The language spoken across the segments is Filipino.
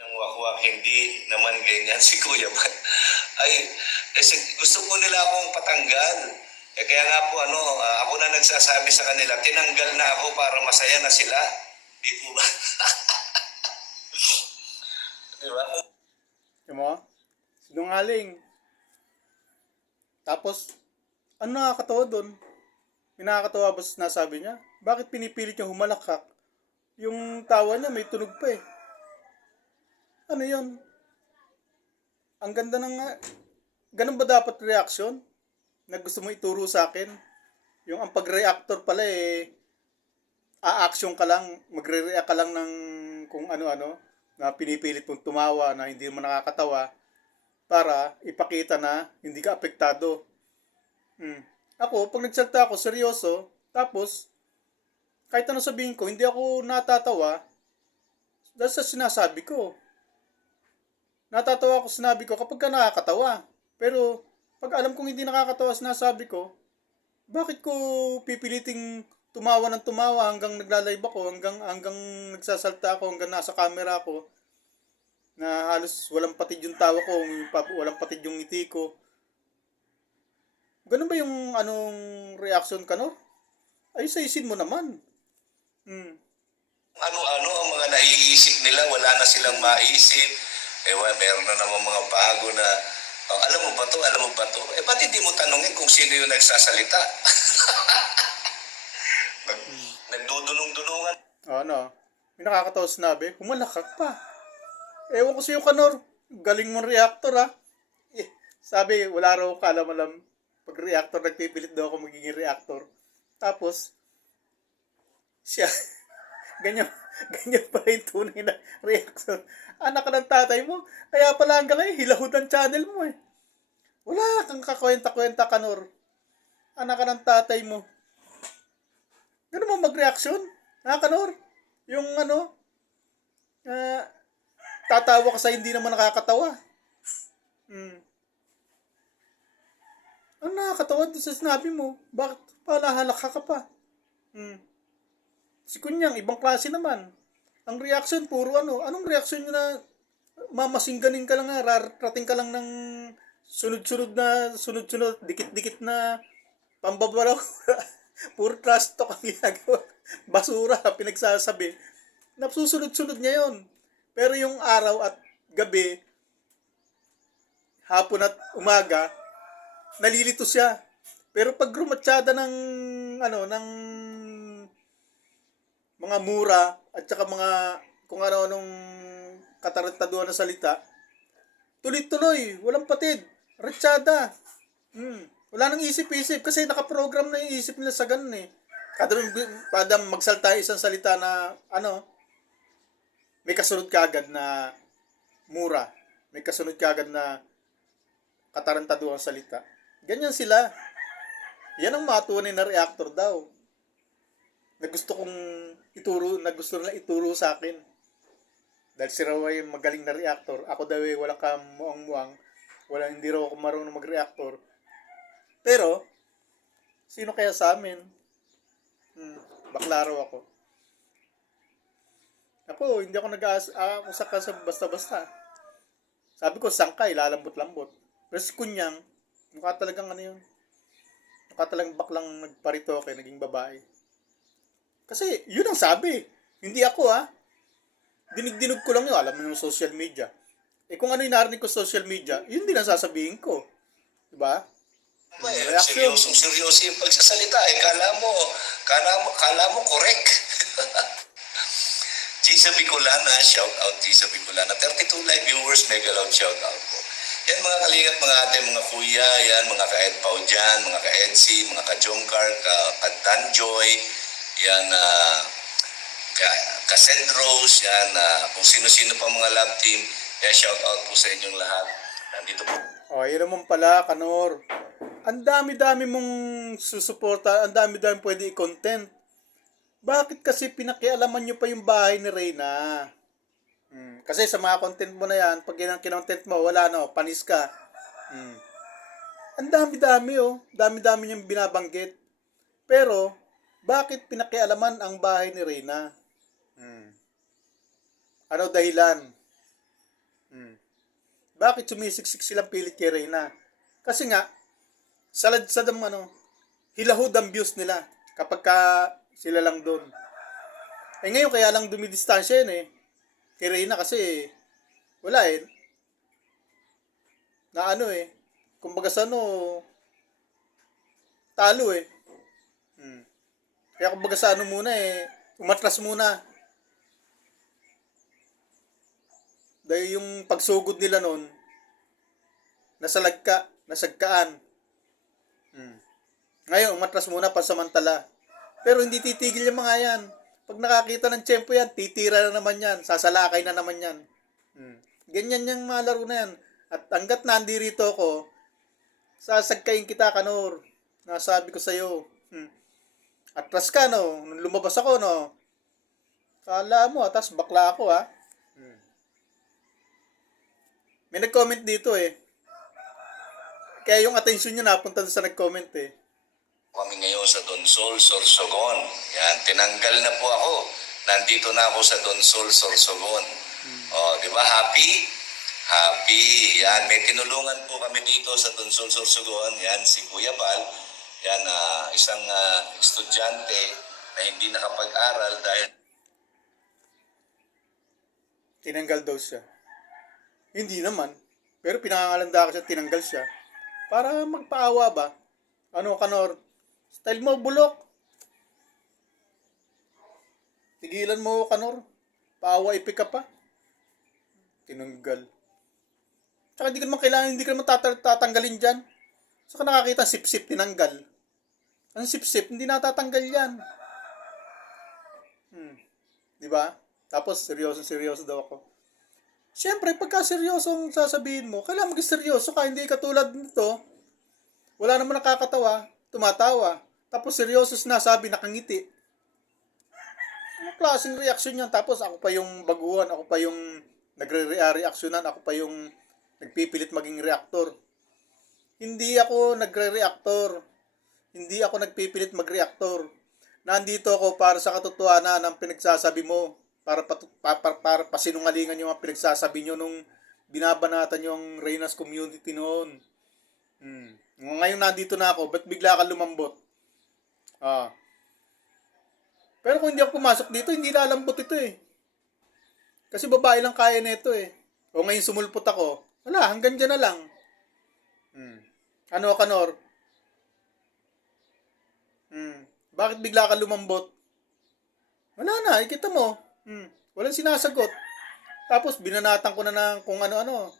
ng wakwak, hindi naman ganyan si Kuya Bal. Ay, gusto po nila akong patanggal. Kaya nga po, ako na nagsasabi sa kanila, tinanggal na ako para masaya na sila. Di po ba? Di ba? Di mo? Sinungaling. Tapos, ano nakakatawa doon? May nakakatawa ba sa nasabi niya? Bakit pinipilit niya humalakak? Yung tawa niya may tunog pa eh. Ano yun? Ang ganda ng... ganun ba dapat reaction? Na gusto mo ituro sa akin? Yung ang pag-reactor pala eh, a-action ka lang, magre-react ka lang ng kung ano-ano, na pinipilit mong tumawa na hindi mo nakakatawa para ipakita na hindi ka apektado. Ako, pag nagsalita ako, seryoso, tapos, kahit ano sabihin ko, hindi ako natatawa dahil sa sinasabi ko. Natatawa ako sa sinabi ko kapag ka nakakatawa. Pero, pag alam kong hindi nakakatawa sa sinasabi ko, bakit ko pipiliting tumawa ng tumawa hanggang nagla-live ako, hanggang nagsasalta ako, hanggang nasa camera ako, na halos walang patid yung tawa ko, walang patid yung ngiti ko. Ganun ba yung anong reaction ka, no? Ay, sa isin mo naman. Ano-ano ang mga naiisip nila, wala na silang maisip. Meron na naman mga bago na, alam mo ba to, alam mo ba to? Ba't hindi mo tanungin kung sino yung nagsasalita? Nagdudunong-dunungan. Ano? May nakakatawa sinabi, humalakak pa. Ewan ko sa'yo, Kanor. Galing mong reactor, ha? Sabi, wala raw kalam-alam. Pag reactor, nagpipilit daw ako magiging reactor. Tapos, siya, ganyan, ganyan pa rin tunay na reaction. Anak ka ng tatay mo, kaya pala hanggang ngayon, hilahod ang channel mo eh. Wala kang kakwenta-kwenta, Kanor. Anak ka ng tatay mo. Ganun mo mag-reaction? Ha, Kanor? Yung tatawa ka sa hindi naman nakakatawa. Ano nakakatawa doon sa sinabi mo? Bakit palahalak ka pa? Si Kunyang, ibang klase naman. Ang reaction, puro anong reaction nyo na mamasingganin ka lang nga, rarating ka lang ng sunod-sunod, dikit-dikit na pambabalaw. Puro trash talk ang ginagawa. Basura, pinagsasabi. Napsusunod-sunod niya yon. Pero yung araw at gabi, hapon at umaga, nalilito siya. Pero pag rumatsyada ng ng mga mura at saka mga kung ano-anong katarantaduhan na salita, tuloy-tuloy, walang patid, ratsyada. Wala nang isip-isip kasi nakaprogram na yung isip nila sa ganun eh. Kada magsalta isang salita na may kasunod kaagad na mura. May kasunod kaagad na katarantaduhan salita. Ganyan sila. Yan ang matunay na reactor daw. Na gusto kong gusto nila ituro sa akin. Dahil si Raw ay magaling na reactor. Ako daw ay walang kamuang-muang. Hindi raw ako marunong mag-reactor. Pero, sino kaya sa amin? Bakla raw ako. Ako, hindi ako nag-aasak sa basta-basta. Sabi ko, sangkay, lalambot-lambot. Pero si Kunyang, mukha talagang yun. Mukha talagang baklang nagparitoke, naging babae. Kasi, yun ang sabi. Hindi ako, Dinig-dinog ko lang yun. Alam mo yung social media. Kung ano yung narinig ko sa social media, yun din ang sasabihin ko. Diba? Seryoso yung pagsasalita. Kala mo correct. Gisa Bicolana, shout out Gisa Bicolana. 32 live viewers, mega loud shout out po. Yan mga kalingat, mga ate, mga kuya, yan mga ka-Ed Pao dyan, mga ka-Edsy, mga ka-Jomcar, ka-Danjoy, yan ka-Cedros, yan kung sino-sino pa mga love team, yan shout out po sa inyong lahat. Nandito po. Yun naman pala, Kanor. Ang dami-dami mong susuporta, ang dami-dami pwede i-content. Bakit kasi pinakialaman nyo pa yung bahay ni Reyna? Kasi sa mga content mo na yan, pag yan ang kinontent mo, wala panis ka. Ang dami-dami dami-dami niyang binabanggit. Pero, bakit pinakialaman ang bahay ni Reyna? Ano dahilan? Bakit sumisiksik silang pilit kay Reyna? Kasi nga, salad ang hilahod ang views nila kapag ka sila lang doon. Eh ngayon kaya lang dumidistansya yun eh. Kay Reyna kasi wala eh. Na kumbaga sa talo eh. Hmm. Kaya kumbaga sa muna eh, umatras muna. Dahil yung pagsugod nila noon, nasagkaan. Hmm. Ngayon, umatras muna pansamantala. Pero hindi titigil yung mga yan. Pag nakakita ng tiyempo yan, titira na naman yan. Sasalakay na naman yan. Hmm. Ganyan yung mga laro na yan. At hanggat nandirito ako, sasagkain kita, Kanor. Nasabi ko sa'yo. Atras ka, no? Nung lumabas ako, no? Kala mo, atas bakla ako, ha? May nag-comment dito, eh. Kaya yung attention nyo napunta sa nag-comment, eh. Kami ngayon sa Donsol, Sorsogon. Yan, tinanggal na po ako. Nandito na ako sa Donsol, Sorsogon. Oh, di ba? Happy? Happy. Yan, may tinulungan po kami dito sa Donsol, Sorsogon. Yan, si Kuya Bal. Yan, isang estudyante na hindi nakapag-aral dahil Tinanggal daw siya. Hindi naman. Pero pinangangalanda ko siya, tinanggal siya. Para magpaawa ba? Kanor? Style mo, bulok. Tigilan mo, Kanor. Paawa, ipik ka pa. Tinanggal. Tsaka hindi ka naman tatanggalin dyan. Saka nakakita sip-sip, tinanggal. Ang sip-sip, hindi natatanggal yan. Di ba? Tapos, seryoso daw ako. Siyempre, pagka seryosong sasabihin mo, kailangan maging seryoso ka, hindi katulad nito. Wala naman nakakatawa, tumatawa. Tapos seryoso sinasabi, nakangiti. Ano klaseng reaksyon yan? Tapos ako pa yung baguhan, ako pa yung nagre-reaksyonan, ako pa yung nagpipilit maging reaktor. Hindi ako nagre-reaktor. Hindi ako nagpipilit mag-reaktor. Nandito ako para sa katotohanan ng pinagsasabi mo. Para pasinungalingan yung mga pinagsasabi nyo nung binabanatan yung Reyna's community noon. Ngayon nandito na ako, ba't bigla ka lumambot? Pero kung hindi ako pumasok dito, hindi lalambot ito eh. Kasi babae lang kaya nito eh. O ngayon sumulpot ako, wala, hanggang dyan na lang. Kanor? Bakit bigla ka lumambot? Wala na, ikita mo. Walang sinasagot. Tapos binanatan ko na ng kung ano-ano.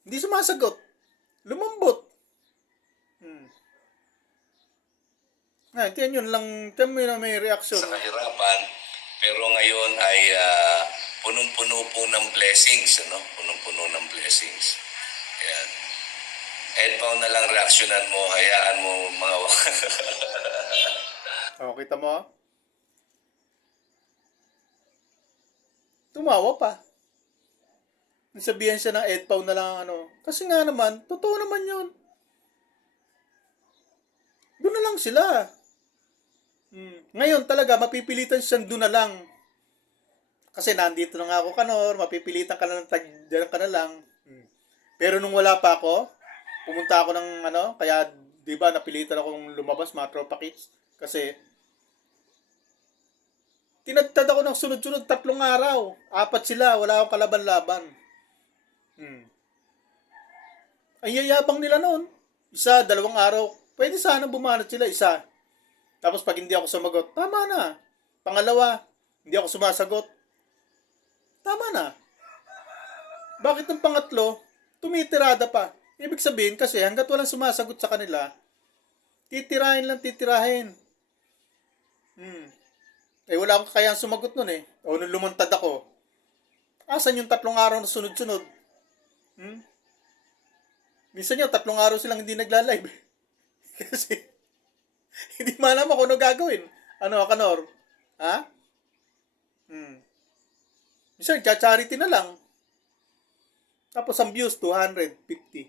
Hindi sumasagot. Lumambot. Tiyan yun lang. Tiyan mo yun na may reaksyon. sa kahirapan, pero ngayon ay punong-puno po ng blessings, Punong-puno ng blessings. Ayan. Pao na lang reaksyonan mo, hayaan mo mga Kita mo? Tumawa pa. Nasabihan siya ng Pao na lang Kasi nga naman, totoo naman yun. Doon na lang sila. Ngayon talaga, mapipilitan siyang doon na lang. Kasi nandito na nga ako, Kanor, mapipilitan ka na diyan ka na lang. Pero nung wala pa ako, pumunta ako ng kaya di ba napilitan akong lumabas mga tropa kids. Kasi tinagtad ako ng sunod-sunod 3 araw. 4 sila, wala akong kalaban-laban. Ang yayabang nila noon. 1, 2 araw. Pwede sana bumanat sila 1. Tapos pag hindi ako sumagot, tama na. Pangalawa, hindi ako sumasagot. Tama na. Bakit ng pangatlo, tumitirada pa? Ibig sabihin kasi hanggat walang sumasagot sa kanila, titirahin. Wala akong kakayang sumagot nun eh. O nung lumantad ako, asan yung 3 araw na sunod-sunod? Minsan yung 3 araw silang hindi nagla-live. Kasi, hindi malam ako ano gagawin. Kanor? Ha? Minsan, charity na lang. Tapos ang views, 250.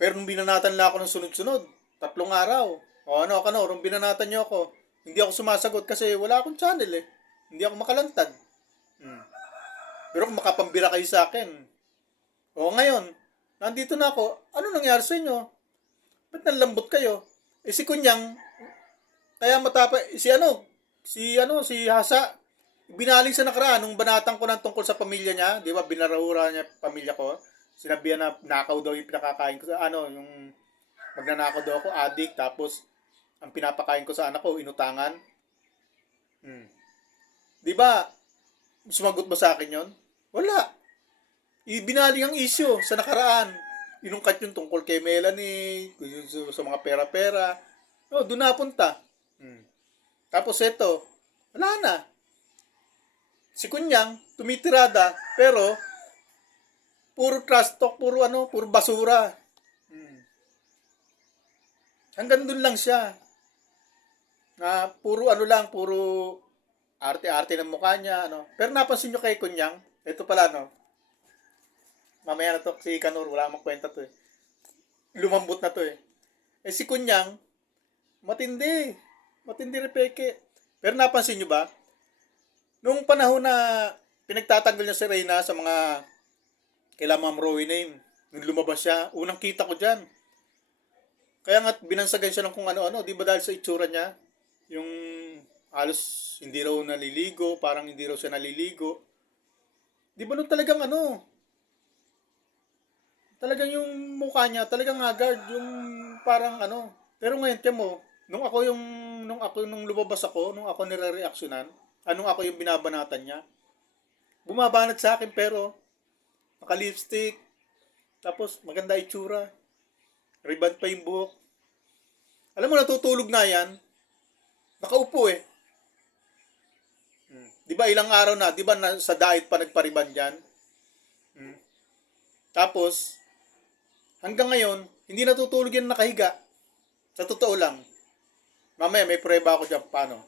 Pero nung binanatan lang ako ng sunod-sunod, 3 araw. Kanor, nung binanatan niyo ako, hindi ako sumasagot kasi wala akong channel eh. Hindi ako makalantad. Hmm. Pero kung makapambira kayo sa akin, o ngayon, nandito na ako, ano nangyari sa inyo? Ba't nalambot kayo? Eh si Kunyang, kaya si Hasa, binaling sa nakaraan nung banatan ko ng tungkol sa pamilya niya, di ba, binarahura niya pamilya ko, sinabihan na nakaw daw yung pinakakain ko sa yung magnanakaw daw ako, adik, tapos ang pinapakain ko sa anak ko, inutangan. Hmm. Di ba, sumagot ba sa akin yon? Wala. Ibinaling ang issue sa nakaraan. Inungkat yung tungkol kay Melanie, sa mga pera-pera. No, doon napunta. Hmm. Tapos ito, wala na. Si Kunyang, tumitirada, pero puro trash talk, puro basura. Hmm. Hanggang doon lang siya. Na puro arte-arte ng mukha niya, Pero napansin nyo kay Kunyang, ito pala, mamaya na to, si Kanur, wala namang kwenta to eh. Lumambot na to eh. Eh si Kunyang, matindi. Matindi repeke. Pero napansin nyo ba? Nung panahon na pinagtatanggol niya si Reyna sa mga kila Ma'am Rowie name, nung lumabas siya, unang kita ko dyan. Kaya nga binansagan siya ng kung ano-ano, di ba dahil sa itsura niya? Yung halos hindi raw naliligo, parang hindi raw siya naliligo. Di ba nung talagang yung mukha niya, talagang haggard, yung parang Pero ngayon, tiyan mo, nung lumabas ako, nung ako nire-reaksyonan, anong ako yung binabanatan niya, bumabanat sa akin pero naka-lipstick, tapos maganda itsura, riband pa yung buhok. Alam mo, natutulog na yan, nakaupo eh. Di ba ilang araw na, di ba sa diet pa nagpariban dyan? Tapos, hanggang ngayon, hindi natutulog yan nakahiga. Sa totoo lang. Mamaya may prueba ako dyan paano.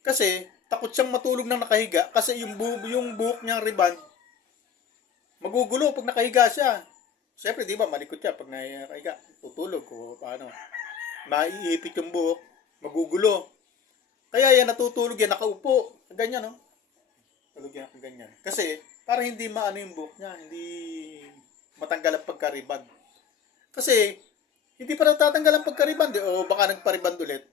Kasi, takot siyang matulog ng nakahiga kasi yung buhok niyang riband, magugulo pag nakahiga siya. Siyempre, di ba, malikot siya pag nakahiga. Tutulog o paano. Maiipit yung buhok, magugulo. Kaya yan, natutulog yan, nakaupo. Ganyan, no? Tulog yan, ganyan. Kasi, para hindi maano yung buhok niya, hindi matanggal ang pagkariband. Kasi, hindi pa natatanggal ang pagkariband, o baka nagpariband ulit.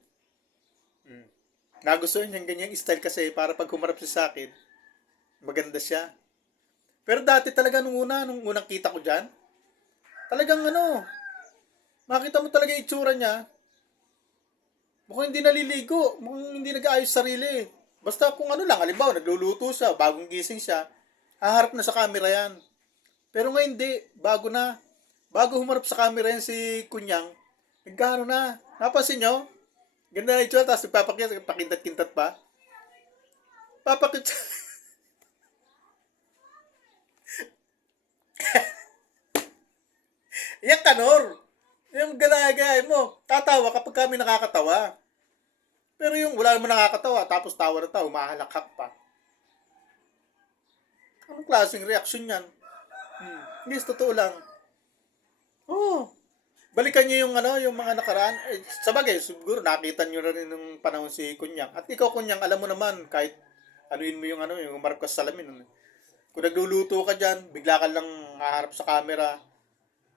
Nagustuhan niya ganyang style kasi para pag humarap siya sa akin, maganda siya. Pero dati talaga nung unang kita ko dyan, talagang makita mo talaga yung itsura niya, mukhang hindi naliligo, mukhang hindi nag-aayos sarili. Basta kung lang, halimbawa, nagluluto siya, bagong gising siya, haharap na sa camera yan. Pero ngayon hindi, bago na. Bago humarap sa camera yan si Kunyang, nagkano na. Napansin nyo? Ganda na itsura, tapos pakintat-kintat pa. Papakit Yan Kanor. Yung galagay mo, tatawa kapag kami nakakatawa. Pero yung wala naman nakakatawa, tapos tawa na tawa, mahalakhak pa. Anong klaseng reaksyon yan? Hindi, totoo lang. Oh, balikan niyo yung mga nakaraan. Sabagay, siguro nakita niyo rin nung panahon si Kunyang. At ikaw, Kunyang, alam mo naman, kahit anuin mo yung umarap ka sa salamin. Kung nagluluto ka dyan, bigla ka lang haharap sa camera.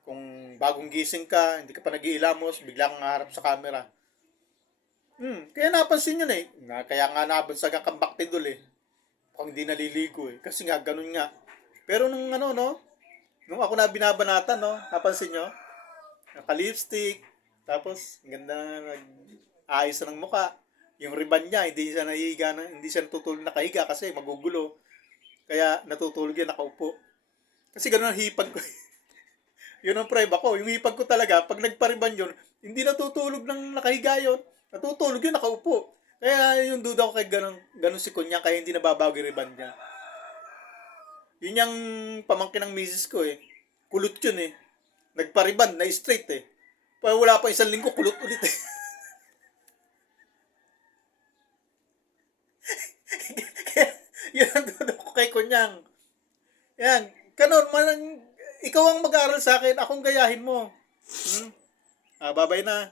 Kung bagong gising ka, hindi ka pa nag-iilamos, bigla kang haharap sa camera. Kaya napansin yun eh. Kaya nga nabansag ang baktidol eh. Kung hindi naliligo eh. Kasi nga, ganun nga. Pero nung nung ako na binabanatan, napansin nyo? Naka-lipstick, tapos ganda na nag-ayos ng mukha. Yung ribbon niya, hindi siya natutulog nakahiga kasi magugulo. Kaya natutulog yan nakaupo. Kasi gano'n ang hipag ko. Yun ang preba ko. Yung hipag ko talaga, pag nagpariban yun, hindi natutulog ng nakahiga yun. Natutulog yun nakaupo. Kaya yung duda ko kay ganun si Kunya, kaya hindi nababago yung ribbon niya. Yun yung pamangkin ng misis ko eh. Kulot yun eh. Nagpariban, na straight eh. Wala pa isang linggo, kulot ulit eh. Yun ang duda ko kay Kunyang. Yan. Kanon, ikaw ang mag-aaral sa akin, akong gayahin mo. Babay na.